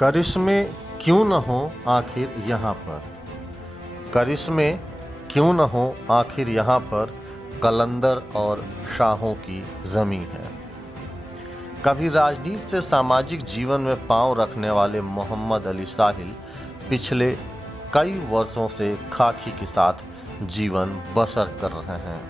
करिश्मे क्यों न हो आखिर यहाँ पर, करिश्मे क्यों न हो आखिर यहाँ पर, कलंदर और शाहों की ज़मीं है। कभी राजनीति से सामाजिक जीवन में पांव रखने वाले मोहम्मद अली साहिल पिछले कई वर्षों से खाकी के साथ जीवन बसर कर रहे हैं।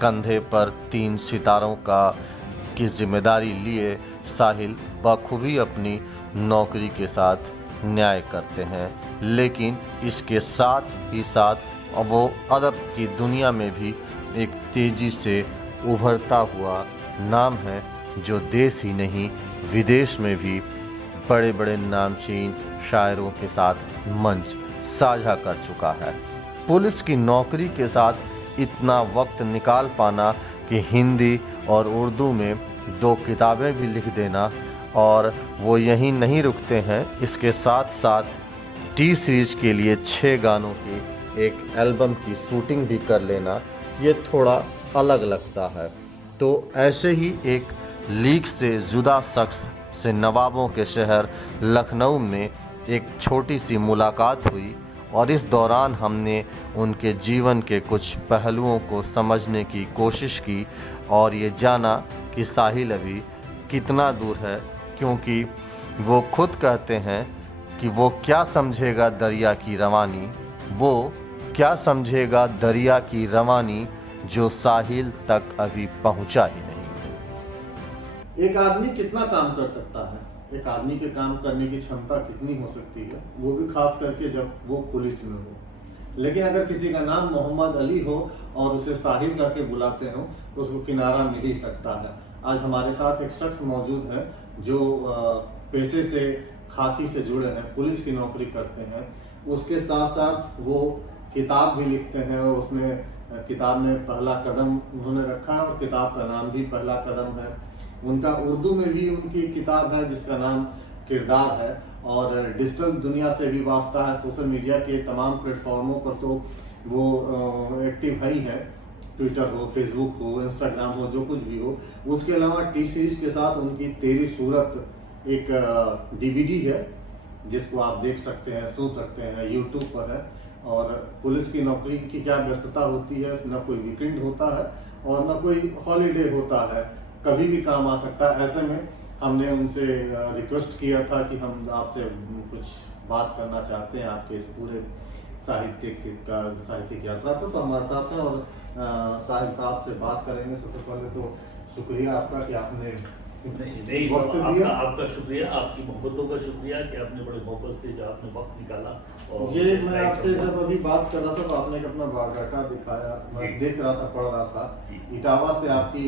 कंधे पर 3 सितारों की जिम्मेदारी लिए साहिल बखूबी अपनी नौकरी के साथ न्याय करते हैं, लेकिन इसके साथ ही साथ वो अदब की दुनिया में भी एक तेजी से उभरता हुआ नाम है, जो देश ही नहीं विदेश में भी बड़े बड़े नामचीन शायरों के साथ मंच साझा कर चुका है। पुलिस की नौकरी के साथ इतना वक्त निकाल पाना कि हिंदी और उर्दू में 2 किताबें भी लिख देना, और वो यहीं नहीं रुकते हैं, इसके साथ साथ टी सीरीज के लिए 6 गानों की एक एल्बम की शूटिंग भी कर लेना, ये थोड़ा अलग लगता है। तो ऐसे ही एक लीग से जुदा शख्स से नवाबों के शहर लखनऊ में एक छोटी सी मुलाकात हुई, और इस दौरान हमने उनके जीवन के कुछ पहलुओं को समझने की कोशिश की और ये जाना कि साहिल अभी कितना दूर है, क्योंकि वो खुद कहते हैं कि वो क्या समझेगा दरिया की रवानी, वो क्या समझेगा दरिया की रवानी जो साहिल तक अभी पहुंचा ही नहीं। एक आदमी कितना काम कर सकता है, एक आदमी के काम करने की क्षमता कितनी हो सकती है, वो भी खास करके जब वो पुलिस में हो। लेकिन अगर किसी का नाम मोहम्मद अली हो और उसे साहिल कह के बुलाते हो तो उसको किनारा मिल ही सकता है। आज हमारे साथ एक शख्स मौजूद है जो पेशे से खाकी से जुड़े हैं, पुलिस की नौकरी करते हैं, उसके साथ साथ वो किताब भी लिखते हैं, और उसमें किताब में पहला कदम उन्होंने रखा है और किताब का नाम भी पहला कदम है। उनका उर्दू में भी उनकी किताब है जिसका नाम किरदार है, और डिजिटल दुनिया से भी वास्ता है। सोशल मीडिया के तमाम प्लेटफॉर्मों पर तो वो एक्टिव है ही है, ट्विटर हो, फेसबुक हो, इंस्टाग्राम हो, जो कुछ भी हो। उसके अलावा टी सीरीज के साथ उनकी तेरी सूरत एक DVD है जिसको आप देख सकते हैं, सुन सकते हैं, यूट्यूब पर है। और पुलिस की नौकरी की क्या व्यस्तता होती है, न कोई वीकेंड होता है और न कोई हॉलीडे होता है, कभी भी काम आ सकता है। ऐसे में हमने उनसे रिक्वेस्ट किया था कि हम आपसे कुछ बात करना चाहते हैं आपके इस पूरे साहित्यिक यात्रा पर। तो हमारे साथ हैं और साहिल साहब से बात करेंगे। सबसे पहले तो शुक्रिया आपका कि आपने वक्त दिया। आपका शुक्रिया, आपकी मोहब्बतों का शुक्रिया कि आपने बड़े मोहब्बत से जो आपने वक्त निकाला। और ये मैं आपसे जब अभी बात कर रहा था तो आपने एक अपना बायोडाटा दिखाया, मैं देख रहा था, पढ़ रहा था। इटावा से आपकी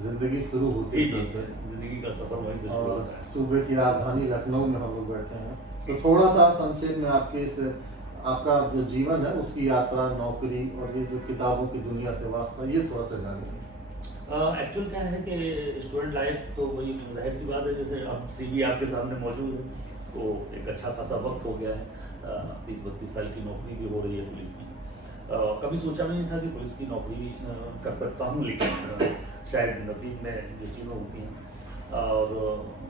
जिंदगी शुरू होती है, जिंदगी का सफर वहीं से शुरू होता है। सूबे की राजधानी लखनऊ में हम लोग बैठे हैं, तो थोड़ा सा संक्षेप में आपके इस आपका जो जीवन है उसकी यात्रा, नौकरी और ये जो किताबों की दुनिया से वास्ता, ये थोड़ा सा जानिए। एक्चुअल क्या है कि स्टूडेंट लाइफ तो वही जाहिर सी बात है, जैसे अब CV आपके सामने मौजूद है, तो एक अच्छा खासा वक्त हो गया है। 30-32 साल की नौकरी भी हो रही है पुलिस की। कभी सोचा भी नहीं था कि पुलिस की नौकरी कर सकता हूँ, लेकिन शायद नसीब में ये चीज़ें होती हैं। और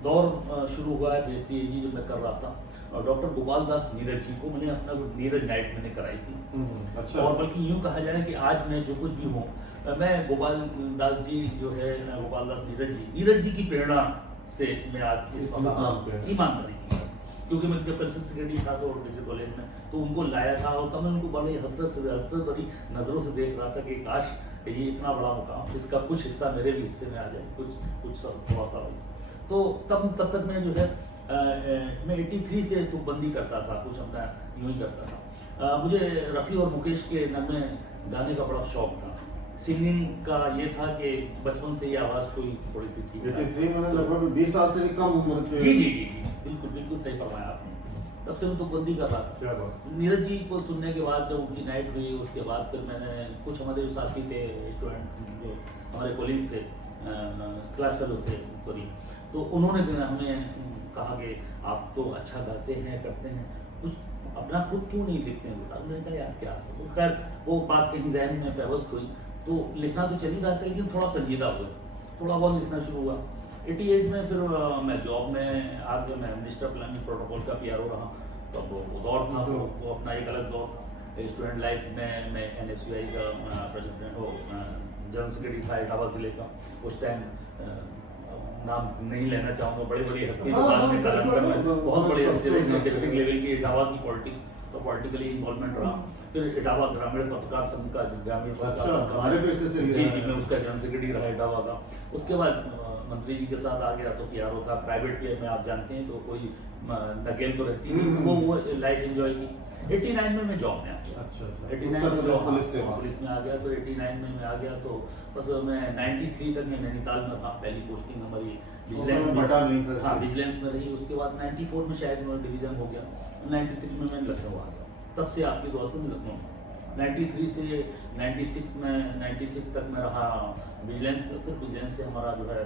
दौर शुरू हुआ है BSc जब मैं कर रहा था, और डॉक्टर गोपाल दास नीरज जी को मैंने अपना नीरज नाइट मैंने कराई थी। अच्छा। और बल्कि यूँ कहा जाए कि आज मैं जो कुछ भी हूँ, मैं गोपाल दास जी जो है, गोपाल दास नीरज जी की प्रेरणा से मैं आज इस ईमानदारी की, क्योंकि मैं जब पेंशन सेक्रेटरी था तो डिग्री कॉलेज में, तो उनको लाया था और तब मैं उनको बड़ी हसरत भरी नज़रों से देख रहा था कि काश ये इतना बड़ा मुकाम, इसका कुछ हिस्सा मेरे भी हिस्से में आ जाए, कुछ थोड़ा सा भाई। तो तब तक मैं जो है मैं 83 से तो बंदी करता था, कुछ अपना यूँ ही करता था। मुझे रफ़ी और मुकेश के नगमे गाने का बड़ा शौक था। सिंगिंग का ये था कि बचपन से ही आवाज़ थोड़ी सी थी। 83 में लगभग 20 साल से भी कम उम्र के। जी, बिल्कुल सही फरमाया आपने। तब से मैं तो बंदी कर रहा था। नीरज जी को सुनने के बाद जब उनकी नाइट हुई, उसके बाद फिर मैंने कुछ हमारे जो साथी थे, स्टूडेंट जो हमारे कोलिंग थे, क्लास फेलो थे, सॉरी, तो उन्होंने फिर हमें कहा कि आप तो अच्छा गाते हैं, करते हैं, कुछ अपना खुद क्यों नहीं लिखते हैं बेटा। मैंने कहा यार क्या, तो खैर वो बात कहीं जहन में पेवस्त हुई, तो लिखना तो चली रहा था, लेकिन थोड़ा संजीदा हुआ, थोड़ा बहुत लिखना शुरू हुआ। 88 में फिर मैं जॉब में आके मैं मिनिस्टर प्लानिंग प्रोटोकॉल का पीआरओ रहा। तब वो दौर था, वो अपना एक अलग दौर था। स्टूडेंट लाइफ में मैं NSUI का प्रेसिडेंट जनरल सेक्रेटरी था इटावा जिले का। उस टाइम नाम नहीं लेना चाहूँगा, बड़ी बड़ी हस्ती बाद में कालांतर में बहुत बड़ी हस्ती रही डिस्ट्रिक्ट लेवल की इटावा की पॉलिटिक्स, तो पॉलिटिकली इन्वॉल्वमेंट रहा। फिर इटावा ग्रामीण पत्रकार संघ का ग्रामीण पत्रकार संघ जी मैं उसका जनरल सेक्रेटरी रहा इटावा का। उसके बाद मंत्री जी के साथ आ गया तो पीआरओ था प्राइवेट पे में, आप जानते हैं तो कोई नकेल तो रहती है, वो लाइफ एंजॉय की। 89 में मैं जॉब में आ गया। अच्छा 89 में पुलिस में आ गया, तो 89 में मैं आ गया तो बस मैं 93 तक मैं नैनीताल में था। पहली पोस्टिंग हमारी विजिलेंस में, हाँ विजिलेंस में रही। उसके बाद 94 में शायद मेरा डिवीजन हो गया, 93 में मैं लखनऊ आ गया। तब से आपकी दुआ से मैं लखनऊ 93 से 96 में 96 तक मैं रहा विजिलेंस में। फिर विजिलेंस से हमारा जो है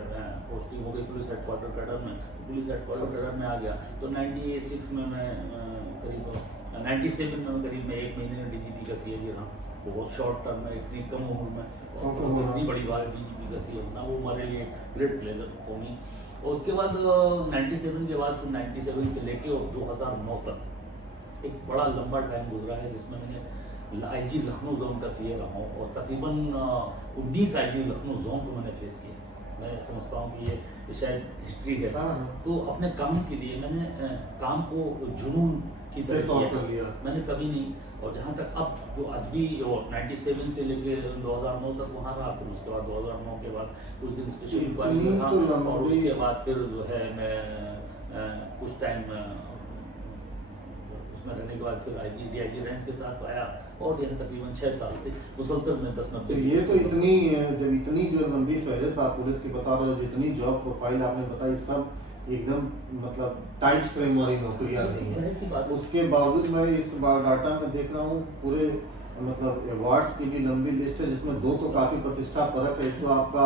पोस्टिंग हो गई पुलिस हेडक्वार्टर कैडर में। पुलिस हेडक्वार्टर कैडर में आ गया तो 96 में मैं करीब 97 में करीब मैं 1 महीने DGP का CA रहा। बहुत शॉर्ट टर्म में, इतनी कम उम्र में इतनी बड़ी बात DGP का CA होना, वो हमारे लिए ग्रेट प्लेजर हो गई। और उसके बाद 97 के बाद 97 से लेके 2009 तक एक बड़ा लंबा टाइम गुजरा है जिसमें मैंने IG लखनऊ जोन का CA रहा हूँ और तकरीबन 19 IG लखनऊ जोन को मैंने फेस किया। मैं समझता हूँ कि ये शायद हिस्ट्री है। तो अपने काम के लिए मैंने काम को जुनून की तरह किया, मैंने कभी नहीं। और जहाँ तक अब जो आज भी 97 से लेके 2009 तक वहाँ रहा, फिर उसके बाद 2009 के बाद कुछ दिन स्पेशल इंक्वायरी में रहा और उसके बाद फिर जो है मैं कुछ टाइम उसमें रहने के बाद फिर DIG रेंज के साथ आया और यह तकरीबन 6 साल से मुसलसल में 10-90। तो ये तो इतनी जब इतनी जो लंबी फहरिस्त आप पुलिस की बता रहे हो, जितनी जॉब प्रोफाइल आपने बताई, सब एकदम मतलब टाइट फ्रेम वाली नौकरियां नहीं है। उसके बावजूद मैं इस बायोडाटा में देख रहा हूँ पूरे मतलब अवार्ड्स की भी लंबी लिस्ट है, जिसमें 2 तो काफी प्रतिष्ठा परक है। तो आपका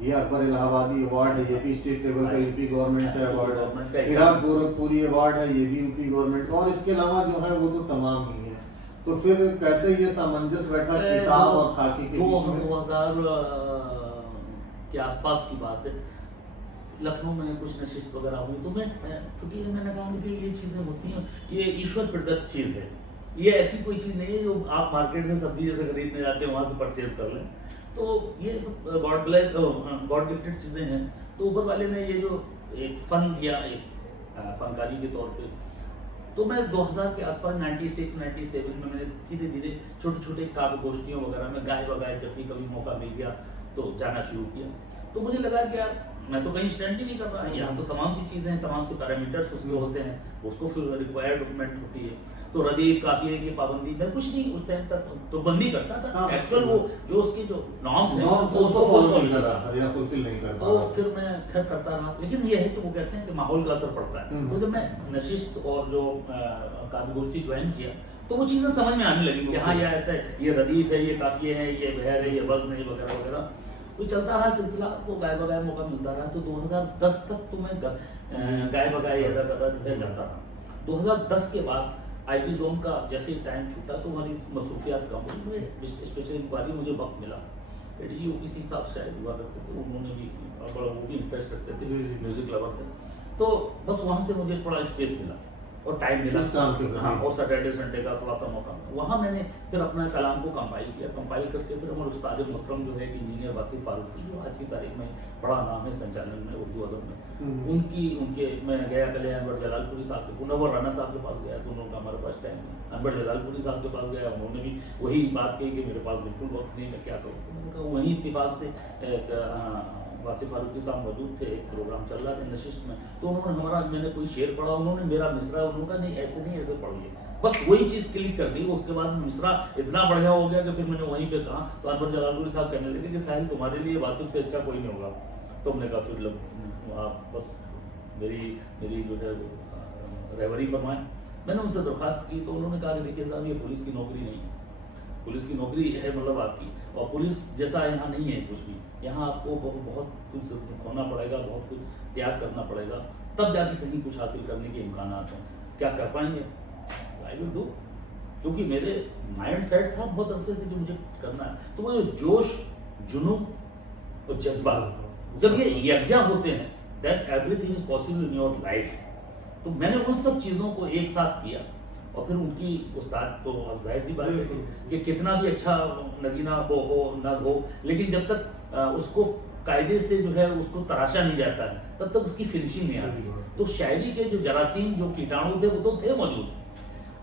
ये अकबर इलाहाबादी अवार्ड है, ये भी स्टेट लेवल का UP गवर्नमेंट का अवार्ड है। फिर आप गोरखपुरी अवार्ड है, ये भी UP गवर्नमेंट, और इसके अलावा जो है वो तो तमाम ही है। तो फिर कैसे ये सामंजस्य बैठा किताब और खाकी के बीच में? 2000 के आसपास की बात है, लखनऊ में कुछ नशिस्त वगैरह हुई तो मैं क्योंकि मैंने कहा कि ये चीजें होती हैं, ये ईश्वर प्रदत्त चीज है, ये ऐसी कोई चीज नहीं है जो आप मार्केट से सब्जी जैसे खरीदने जाते हैं वहां से परचेज कर लें। तो ये सब गॉड गिफ्टेड चीजें हैं। तो ऊपर वाले ने ये जो एक फन दिया, एक फनकारी के तौर पे, तो मैं 2000 के आसपास 96-97 में मैंने धीरे धीरे छोटे छोटे काव्य गोष्ठियों वगैरह में गाए बगाए जब भी कभी मौका मिल गया तो जाना शुरू किया। तो मुझे लगा कि यार मैं तो कहीं स्टैंड ही नहीं कर रहा, यहाँ तो तमाम सी चीजें हैं, तमाम से पैरामीटर्स उसके होते हैं, उसको फिर रिक्वायर्ड डॉक्यूमेंट होती है। तो रदीफ काफिये की पाबंदी मैं कुछ नहीं उस टाइम तक तो बंदी करता था, एक्चुअल वो जो उसके जो नॉर्म्स हैं उसको फॉलो नहीं कर रहा था या फुलफिल नहीं कर रहा। तो फिर मैं खैर करता रहा, लेकिन ये है कि वो कहते हैं कि माहौल का असर पड़ता है। तो जब मैं नशिस्त और जो काव्यगोष्ठी ज्वाइन किया तो वो चीजें समझ में आने लगी कि हाँ ये ऐसा है, ये रदीफ है, ये काफिये है, ये बहर है, ये वज़्न है वगैरह वगैरह। तो चलता रहा सिलसिला, तो गाय बगाए मौका मिलता रहा। तो 2010 तक तो मैं गाय बगाए अदा करता जाता रहा। 2010 के बाद IG जोन का जैसे टाइम छूटा तो हमारी मसरूफियात कम हुई, स्पेशल इंक्वायरी मुझे वक्त मिला। ADG OPC साहब शायद हुआ करते थे, उन्होंने भी बड़ा वो भी इंटरेस्ट रखते थे, म्यूजिक लवर थे। तो बस वहाँ से मुझे थोड़ा स्पेस मिला और टाइम मिला, हाँ, और सैटरडे संडे का थोड़ा सा मौका। वहाँ मैंने फिर अपना कलाम को कंपाइल किया, कंपाइल करके फिर हमारे उस्ताद मोहतरम जो है इंजीनियर वासिफ फारूकी, जो आज की तारीख में बड़ा नाम है संचालन में उर्दू अदब में, उनके मैं गया पहले अनवर जलालपुरी साहब के, मुनव्वर राना साहब के पास गया, दोनों का हमारे पास टाइम है। अनवर जलालपुरी साहब के पास गया, उन्होंने भी वही बात कही कि मेरे पास बिल्कुल वक्त नहीं, मैं क्या करूँ। तो मैंने कहा वहीं इत्तेफाक से वासिफ फारूकी साहब मौजूद थे, एक प्रोग्राम चल रहा था नशिस्त में, तो उन्होंने हमारा, मैंने कोई शेर पढ़ा, उन्होंने मेरा मिसरा, उन्होंने कहा नहीं ऐसे पढ़िए, बस वही चीज क्लिक कर दी। उसके बाद मिसरा इतना बढ़िया हो गया कि फिर मैंने वहीं पे कहा, तो अनवर जलालपुरी साहब कहने लगे कि साहिल तुम्हारे लिए वासिफ से अच्छा कोई नहीं होगा। तो हमने कहा फिर बस मेरी जो है रहबरी फरमाए। मैंने उनसे दरख्वास्त की तो उन्होंने कहा कि देखिए साहब ये पुलिस की नौकरी नहीं, पुलिस की नौकरी है मतलब आपकी, और पुलिस जैसा यहाँ नहीं है कुछ भी, यहाँ आपको बहुत कुछ खोना पड़ेगा, बहुत कुछ त्याग करना पड़ेगा, तब जाके कहीं कुछ हासिल करने के इम्कान हैं। क्या कर पाएंगे? आई विल डू, क्योंकि मेरे माइंड सेट था बहुत अरसे से कि मुझे करना है। तो वो जोश, जुनून और जज्बा जब ये यकजा होते हैं that everything is possible in your life. तो मैंने उन सब चीज़ों को एक साथ किया और फिर उनकी उस्ताद तो अब जाहिर सी बात है कि कितना भी अच्छा नगीना वो हो न हो, लेकिन जब तक उसको कायदे से जो है उसको तराशा नहीं जाता है तब तक उसकी फिनिशिंग नहीं आती। तो शायरी के जो जरासीम जो कीटाणु थे वो तो थे मौजूद,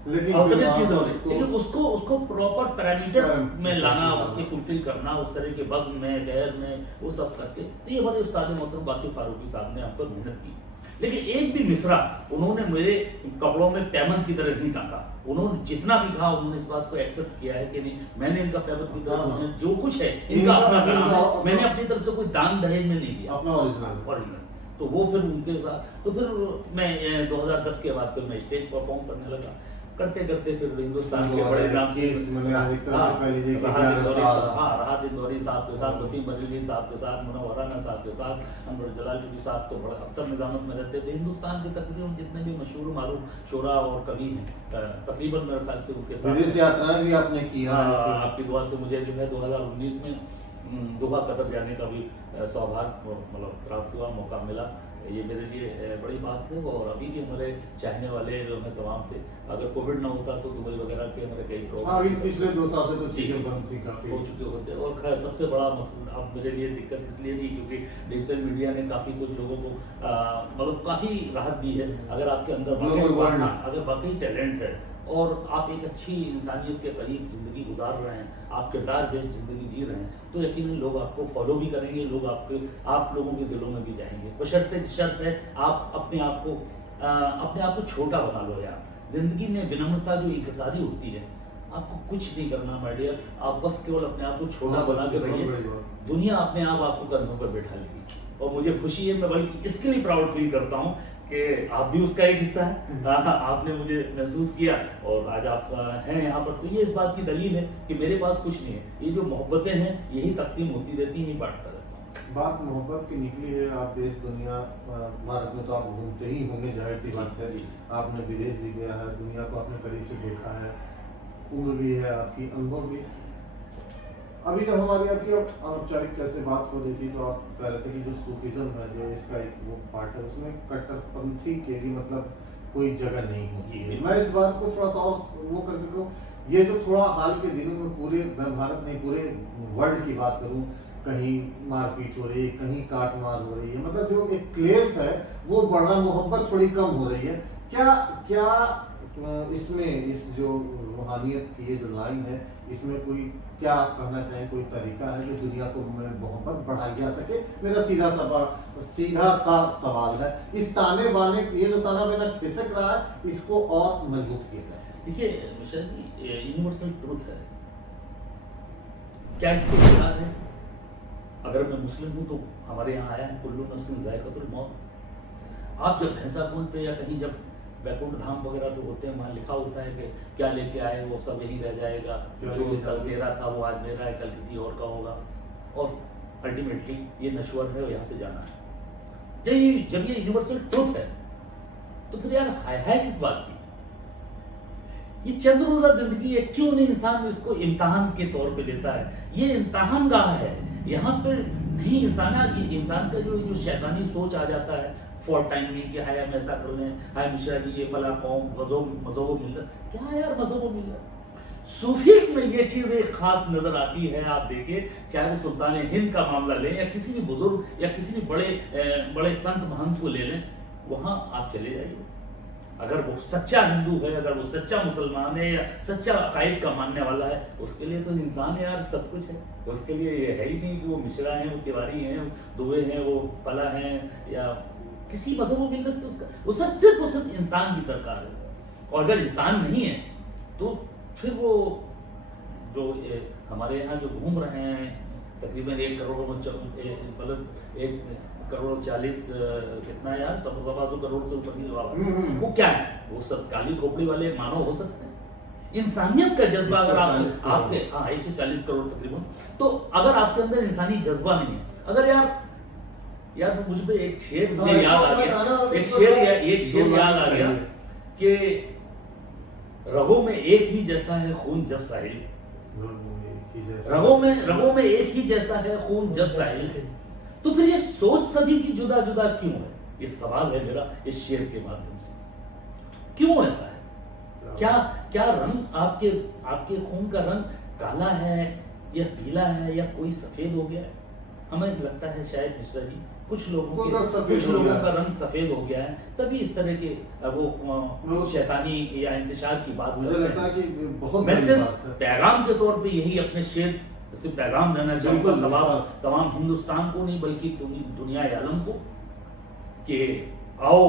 लेकिन उसको प्रॉपर पैरामीटर्स में लाना, उसके फुलफिल करना, उस तरह के बज़्म में गैर में वो सब करके, तो ये हमारे उस्ताद मोहतरम बासिफ फारूकी साहब ने हम पर मेहनत की। लेकिन एक भी मिसरा उन्होंने मेरे कपड़ों में पैमन की तरह नहीं टांगा। उन्होंने जितना भी कहा उन्होंने इस बात को एक्सेप्ट किया है कि नहीं मैंने इनका पैमन की तरह जो कुछ है इनका अपना कलाम है, मैंने अपनी तरफ से कोई दान दहेज में नहीं दिया, अपना ओरिजिनल। तो वो फिर उनके साथ, तो फिर मैं 2010 के बाद फिर मैं स्टेज परफॉर्म करने लगा। करते करते फिर हिंदुस्तान के बड़े नाम राहत इंदौरी साहब के साथ, वसीम बरेलवी साहब के साथ, मुनव्वर राना साहब के साथ, अनवर जलालुद्दीन साहब तो बड़ा अक्सर निजामत में रहते थे। हिंदुस्तान के तकरीबन जितने भी मशहूर मालूम शोरा और कवि हैं तकरीबन मेरे ख्याल से उनके साथ विदेश यात्राएं भी आपने की। आपकी दुआ से मुझे जो है 2019 में दोहा कतर जाने का भी सौभाग्य मतलब प्राप्त हुआ, मौका मिला। ये मेरे लिए बड़ी बात है। और अभी भी हमारे चाहने वाले जो है तमाम से, अगर कोविड ना होता तो दुबई वगैरह के हमारे कई प्रोग्राम पिछले 2 साल से तो चीजें बंद थी, काफी हो चुके होते। और खैर सबसे बड़ा मसला अब मेरे लिए दिक्कत इसलिए भी क्योंकि डिजिटल मीडिया ने काफी कुछ लोगों को मतलब काफी राहत दी है। अगर आपके अंदर अगर बाकी टैलेंट है और आप एक अच्छी इंसानियत के करीब जिंदगी गुजार रहे हैं, आप किरदार बेस्ड जिंदगी जी रहे हैं, तो यकीनन लोग आपको फॉलो भी करेंगे, लोग आप लोगों के दिलों में भी जाएंगे। बशर्ते शर्त है आप अपने आप को छोटा बना लो। यार जिंदगी में विनम्रता जो इंकसारी होती है, आपको कुछ नहीं करना माय डियर, आप बस केवल अपने आप को छोटा बना के रहिए, दुनिया अपने आप आपको कंधों पर बैठा लेगी। और मुझे खुशी है, मैं बल्कि इसके लिए प्राउड फील करता हूँ कि आप भी उसका एक हिस्सा है। आपने मुझे महसूस किया और आज आप हैं यहाँ पर, तो ये इस बात की दलील है कि मेरे पास कुछ नहीं है। ये जो मोहब्बतें हैं यही तकसीम होती रहती है, बांटता रहता हूँ। बात मोहब्बत की निकली है। आप देश दुनिया भारत में तो आप घूमते ही होंगे, जाहिर सी बात है। आपने विदेश भी गया है, दुनिया को आपने करीब से देखा है, उम्र भी है आपकी, अनुभव भी। अभी जब हमारी आपकी औपचारिक कैसे बात हो रही थी तो आप कह रहे थे कि जो सूफिज्म है, जो इसका एक वो पार्ट है, उसमें कट्टरपंथी के लिए मतलब कोई जगह नहीं होती है। मैं इस बात को थोड़ा सा और वो करके को, ये जो थोड़ा हाल के दिनों में पूरे, मैं भारत नहीं पूरे वर्ल्ड की बात करूं, कहीं मारपीट हो रही है, कहीं काट मार हो रही है, मतलब जो एक क्लेश है वो बढ़ रहा, मोहब्बत थोड़ी कम हो रही है। क्या इसमें इस जो रूहानियत की ये जो लाइन है, इसमें कोई क्या आप कहना चाहें, कोई तरीका है जो दुनिया को मोहब्बत बढ़ाई जा सके? मेरा सीधा सा सवाल है। इस ताने बाने, ये जो ताना बाना खिसक रहा है, इसको और मजबूत किया जाए। देखिए मिश्रा जी, यूनिवर्सल ट्रूथ है, क्या इससे प्यार है? अगर मैं मुस्लिम हूं तो हमारे यहाँ आया है कुल्लू नफ्सिन ज़ायक़तुल मौत। आप जब भैंसाकुंड पे या कहीं जब बैकुंठ धाम वगैरह पे होते हैं, वहाँ लिखा होता है कि क्या लेके आए वो सब यहीं रह जाएगा, जो कल तेरा था वो आज मेरा है, कल किसी और का होगा, और अल्टीमेटली ये नश्वर है और यहाँ से जाना है। जब ये यूनिवर्सल ट्रूथ है तो फिर यार है किस बात की? ये चंद रोजा जिंदगी है, क्यों नहीं इंसान इसको इम्तिहान के तौर पे लेता है? ये इम्तिहान गाह है, यहाँ पर नहीं इंसान का जो शैतानी सोच आ जाता है फॉर टाइम में कि हाय हम ऐसा कर रहे हैं, हाय मिश्रा जी ये फला कौम मज़हब मिल्लत, क्या यार मज़हब मिल्लत? सूफीयत में ये चीज एक खास नजर आती है। आप देखिए, चाहे वो सुल्तान हिंद का मामला लें या किसी भी बुजुर्ग या किसी भी बड़े संत महंत को ले लें, वहां आप चले जाइए, अगर वो सच्चा हिंदू है, अगर वो सच्चा मुसलमान है या सच्चा अकायद का मानने वाला है, उसके लिए तो इंसान यार सब कुछ है। उसके लिए ये है ही नहीं कि वो मिश्रा है, वो तिवारी हैं, दुबे हैं, वो फला हैं या किसी मजहब मिलत से उसका सिर्फ इंसान की दरकार है। और अगर इंसान नहीं है तो फिर वो जो हमारे यहाँ जो घूम रहे हैं तकरीबन 1 करोड़ मतलब 1,40,00,000 कितना यार 1,15 करोड़ से ऊपर की, वो क्या है? वो सब काली खोपड़ी वाले मानव हो सकते हैं? इंसानियत का जज्बा अगर आपके 140 करोड़ तकरीबन, तो अगर आपके अंदर इंसानी जज्बा नहीं है, अगर यार मुझ पे एक शेर मुझे याद आ गया, एक शेर याद आ गया कि रगों में एक ही जैसा है खून जब साहिल, रगों में एक ही जैसा है खून जब साहिल, तो फिर ये सोच सभी की जुदा जुदा क्यों है? ये सवाल है मेरा इस शेर के माध्यम से। क्यों ऐसा है? क्या क्या रंग आपके आपके खून का रंग काला है या पीला है या कोई सफेद हो गया है? हमें लगता है शायद मिश्रा जी कुछ लोगों का रंग सफेद हो गया है, तभी इस तरह के वो शैतानी या इंतशार की बात मुझे लगता है कि बहुत मैं सिर्फ पैगाम के तौर पे यही अपने शेर से पैगाम देना चाहूंगा तमाम हिंदुस्तान को नहीं बल्कि दुनिया आलम को कि आओ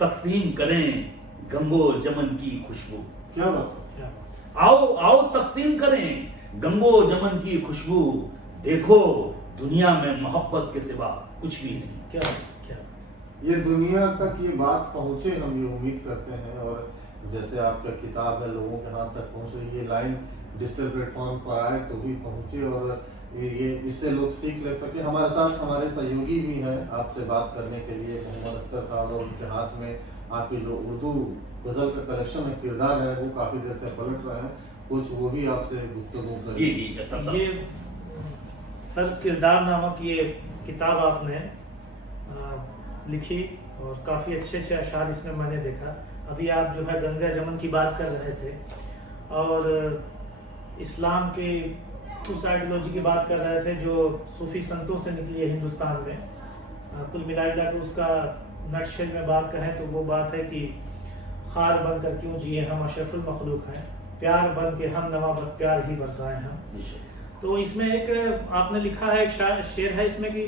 तकसीम करें गंगो जमन की खुशबू। क्या बात? आओ आओ तकसीम करें गंगो जमन की खुशबू, देखो दुनिया में मोहब्बत के सिवा कुछ भी नहीं। क्या क्या ये दुनिया तक ये बात पहुंचे, हम ये उम्मीद करते हैं। और जैसे आपका किताब है लोगों के हाथ तक पहुंच रही, ये लाइन डिजिटल प्लेटफॉर्म पर आए तो भी पहुंचे और ये इससे लोग सीख ले सके। हमारे साथ हमारे सहयोगी भी हैं आपसे बात करने के लिए, मोहम्मद अख्तर साहब, और उनके हाथ में आपकी जो उर्दू गजल का कलेक्शन है, किरदार है, वो काफी देर से पलट रहे हैं, कुछ वो भी आपसे गुफ्तगू करें। ये सर किरदार नामक ये किताब आपने लिखी और काफ़ी अच्छे अच्छे अशार इसमें मैंने देखा। अभी आप जो है गंगा जमन की बात कर रहे थे और इस्लाम के उस आइडियोलॉजी की बात कर रहे थे जो सूफी संतों से निकली है हिंदुस्तान में। कुल मिला के उसका नक्शल में बात करें तो वो बात है कि खार बनकर क्यों जिए हम अशरफुल मखलूक हैं, प्यार बन के हम नवा बस प्यार ही बरसाए हम। तो इसमें एक आपने लिखा है, एक शेर है इसमें कि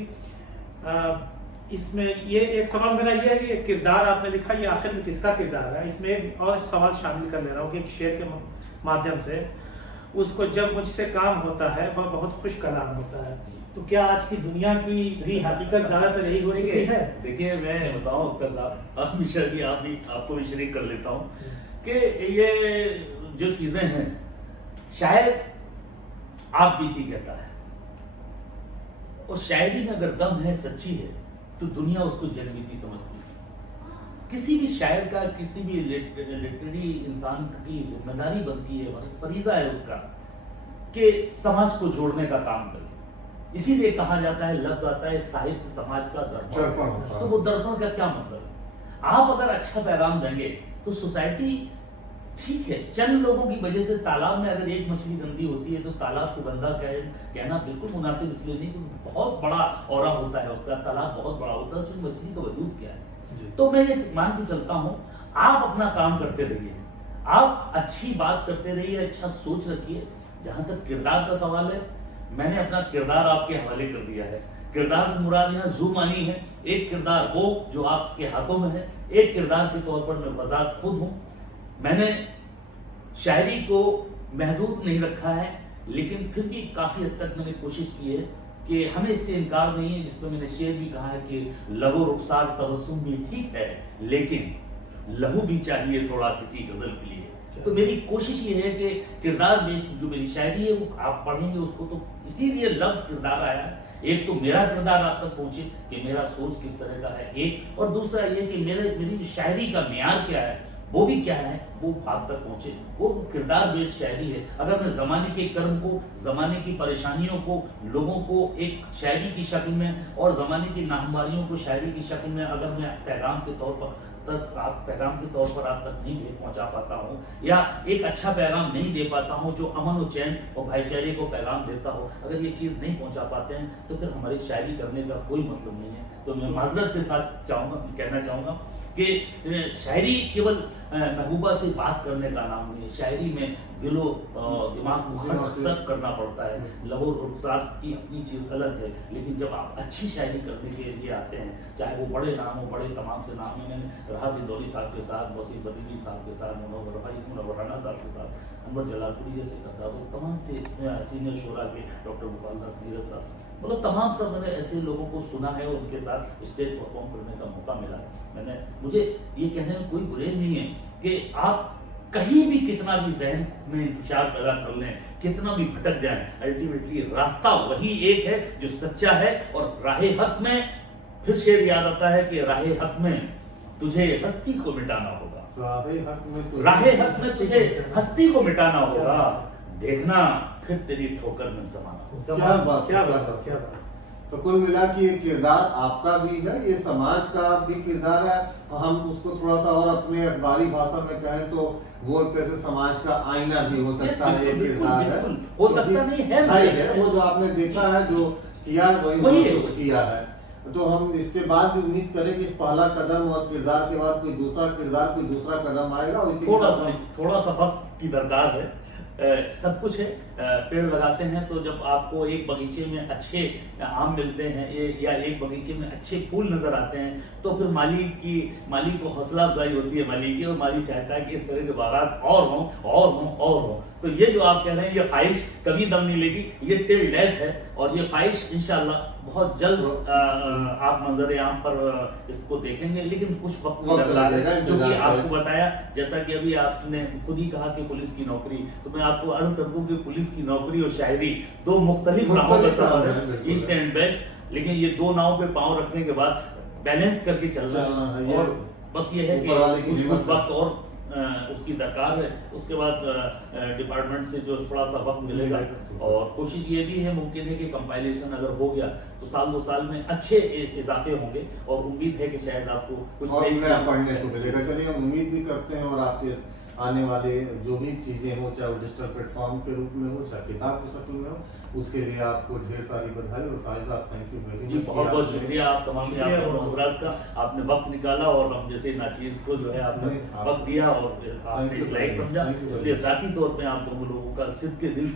इसमें ये एक सवाल मेरा ये है कि किरदार आपने लिखा, ये आखिर में किसका किरदार है? इसमें एक और सवाल शामिल कर ले रहा हूँ कि एक शेर के माध्यम से, उसको जब मुझसे काम होता है वह बहुत खुश कलाम होता है। तो क्या आज की दुनिया की भी हकीकत ज्यादातर यही हो चुकी है? देखिए मैं बताऊं अख्तर साहब, आप मिश्रा जी आपको भी शरीक कर लेता हूँ कि ये जो चीजें हैं शायद आप बीती कहता है, और शायरी में अगर दम है, सच्ची है, तो दुनिया उसको जनबीती समझती है। किसी भी शायर का, किसी भी लिटरेरी इंसान की जिम्मेदारी बनती है, फरीजा है उसका कि समाज को जोड़ने का काम करे। इसीलिए कहा जाता है, लफ्ज आता है साहित्य समाज का दर्पण। तो वो दर्पण का क्या मतलब है? आप अगर अच्छा पैगाम देंगे तो सोसाइटी ठीक है। चंद लोगों की वजह से तालाब में अगर एक मछली गंदी होती है तो तालाब को गंदा कहना बिल्कुल मुनासिब इसलिए नहीं, क्योंकि बहुत बड़ा औरा होता है उसका, तालाब बहुत बड़ा होता है, उसमें मछली का वजूद क्या है। तो मैं ये मान के चलता हूँ, आप अपना काम करते रहिए, आप अच्छी बात करते रहिए, अच्छा सोच रखिए। जहां तक किरदार का सवाल है, मैंने अपना किरदार आपके हवाले कर दिया है। किरदार से मुराद यहाँ जू मानी है, एक किरदार वो जो आपके हाथों में है, एक किरदार के तौर पर मैं वजात खुद हूं। मैंने शायरी को महदूद नहीं रखा है, लेकिन फिर भी काफी हद तक मैंने कोशिश की है कि हमें इससे इनकार नहीं है, जिसमें मैंने शेर भी कहा है कि लबो रुखसार तबस्सुम भी ठीक है, लेकिन लहू भी चाहिए थोड़ा किसी गजल के लिए। तो मेरी कोशिश ये है कि किरदार बेस्ड जो मेरी शायरी है वो आप पढ़ेंगे उसको, तो इसीलिए लफ्ज किरदार आया है। एक तो मेरा किरदार आप तक पहुंचे कि मेरा सोच किस तरह का है, एक, और दूसरा ये कि मेरी शायरी का मेयार क्या है, वो भी क्या है, वो आप तक पहुंचे। वो किरदार बेस्ड शायरी है। अगर मैं जमाने के कर्म को, जमाने की परेशानियों को लोगों को एक शायरी की शक्ल में और जमाने की नाहमवारियों को शायरी की शक्ल में अगर मैं पैगाम के तौर पर आप तक नहीं पहुंचा पाता हूँ, या एक अच्छा पैगाम नहीं दे पाता हूँ जो अमन और चैन और भाईचारे को पैगाम देता हो, अगर ये चीज नहीं पहुंचा पाते हैं तो फिर हमारी शायरी करने का कोई मतलब नहीं है। तो मैं माजरत के साथ कहना चाहूंगा कि शायरी केवल महबूबा से बात करने का नाम नहीं है। शायरी में दिलो दिमाग को सर्व करना पड़ता है। लबो रुखसार की अपनी चीज अलग है, लेकिन जब आप अच्छी शायरी करने के लिए आते हैं, चाहे वो बड़े नाम हो, बड़े तमाम से नाम है, मैंने राहत इंदौरी साहब के साथ, वसीम बदली साहब के साथ, मुनव्वर राना साहब के साथ, अनवर जलालपुरी जैसे कतारों, तमाम से सीनियर शोरा के डॉक्टर गोपाल दास नीरज साहब, मतलब तमाम सब मैंने ऐसे लोगों को सुना है और उनके साथ स्टेज परफॉर्म करने का मौका मिला है। मुझे ये कहने में कोई गुरेज नहीं है कि आप कहीं भी कितना भी जहन में इंतजार पैदा कर लें, कितना भी भटक जाएं, अल्टीमेटली रास्ता वही एक है जो सच्चा है। और राहे हक में फिर शेर याद आता है कि राहे हक में तुझे हस्ती को मिटाना होगा, राहे हक में तुझे हस्ती को मिटाना होगा, देखना फिर तेरी ठोकर में जमाना। क्या बात। तो कुल मिला के ये किरदार आपका भी है, ये समाज का भी किरदार है। हम उसको थोड़ा सा और अपने अखबारी भाषा में कहें तो वो एक तरह से समाज का आईना भी हो सकता है, ये किरदार है। हो सकता नहीं है, वो जो आपने देखा है, जो किया वही महसूस किया है। तो हम इसके बाद भी उम्मीद करें कि इस पहला कदम और किरदार के बाद कोई दूसरा किरदार, कोई दूसरा कदम आएगा। और इसी थोड़ा सा वक्त की दरकार है। सब कुछ है। पेड़ लगाते हैं तो जब आपको एक बगीचे में अच्छे आम मिलते हैं या एक बगीचे में अच्छे फूल नजर आते हैं तो फिर माली को हौसला अफजाई होती है माली की, और माली चाहता है कि इस तरह के बागात और हों। तो ये जो आप कह रहे हैं, ये ख्वाहिश कभी दम नहीं लेगी, ये टिल डेथ है। और ये ख्वाहिश इंशाल्लाह बहुत जल्द आप मंजर आम पर इसको देखेंगे, लेकिन कुछ वक्त दरकार है। जो कि आपको बताया, जैसा कि अभी आपने खुद ही कहा कि पुलिस की नौकरी, तो मैं आपको अर्ज कर दूं कि पुलिस की नौकरी और शायरी दो मुख्तलिफ नावों का सफर है, ईस्ट एंड वेस्ट। लेकिन ये दो नावों पे पांव रखने के बाद बैलेंस करके चलना है। और बस ये है कि कुछ वक्त और उसकी दरकार है। उसके बाद डिपार्टमेंट से जो थोड़ा सा वक्त मिलेगा, और कोशिश ये भी है, मुमकिन है कि कंपाइलेशन अगर हो गया तो साल 2 साल में अच्छे इजाफे होंगे, और उम्मीद है कि शायद आपको कुछ नया पढ़ने को मिलेगा। चलिए हम उम्मीद भी करते हैं, और आपके आने वाले जो भी चीजें हो, चाहे वो डिजिटल प्लेटफॉर्म के रूप में हो, चाहे किताब की शक्ल में हो, उसके लिए आपको ढेर सारी बधाई। और साहिल साहब, थैंक यू वेरी मच। बहुत बहुत शुक्रिया आप तमाम हजरात का, आपने वक्त निकाला और हम जैसे नाचीज को जो है आपने वक्त दिया और आपने इस लायक समझा, इसलिए जाती तौर पे आप दोनों लोगों का सिद्ध के दिल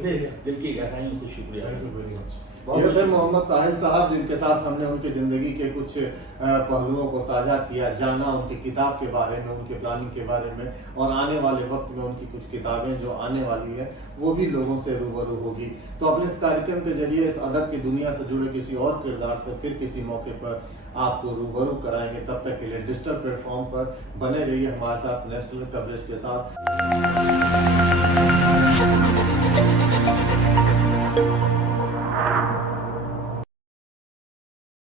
की गहराइयों से शुक्रिया। Thank you very much. ये थे मोहम्मद साहिल साहब, जिनके साथ हमने उनकी जिंदगी के कुछ पहलुओं को साझा किया, जाना उनकी किताब के बारे में, उनके प्लानिंग के बारे में, और आने वाले वक्त में उनकी कुछ किताबें जो आने वाली है वो भी लोगों से रूबरू होगी। तो अपने इस कार्यक्रम के जरिए इस अदब की दुनिया से जुड़े किसी और किरदार से फिर किसी मौके पर आपको रूबरू कराएंगे। तब तक के लिए डिजिटल प्लेटफॉर्म पर बने रहिए हमारे साथ नेशनल कवरेज के साथ।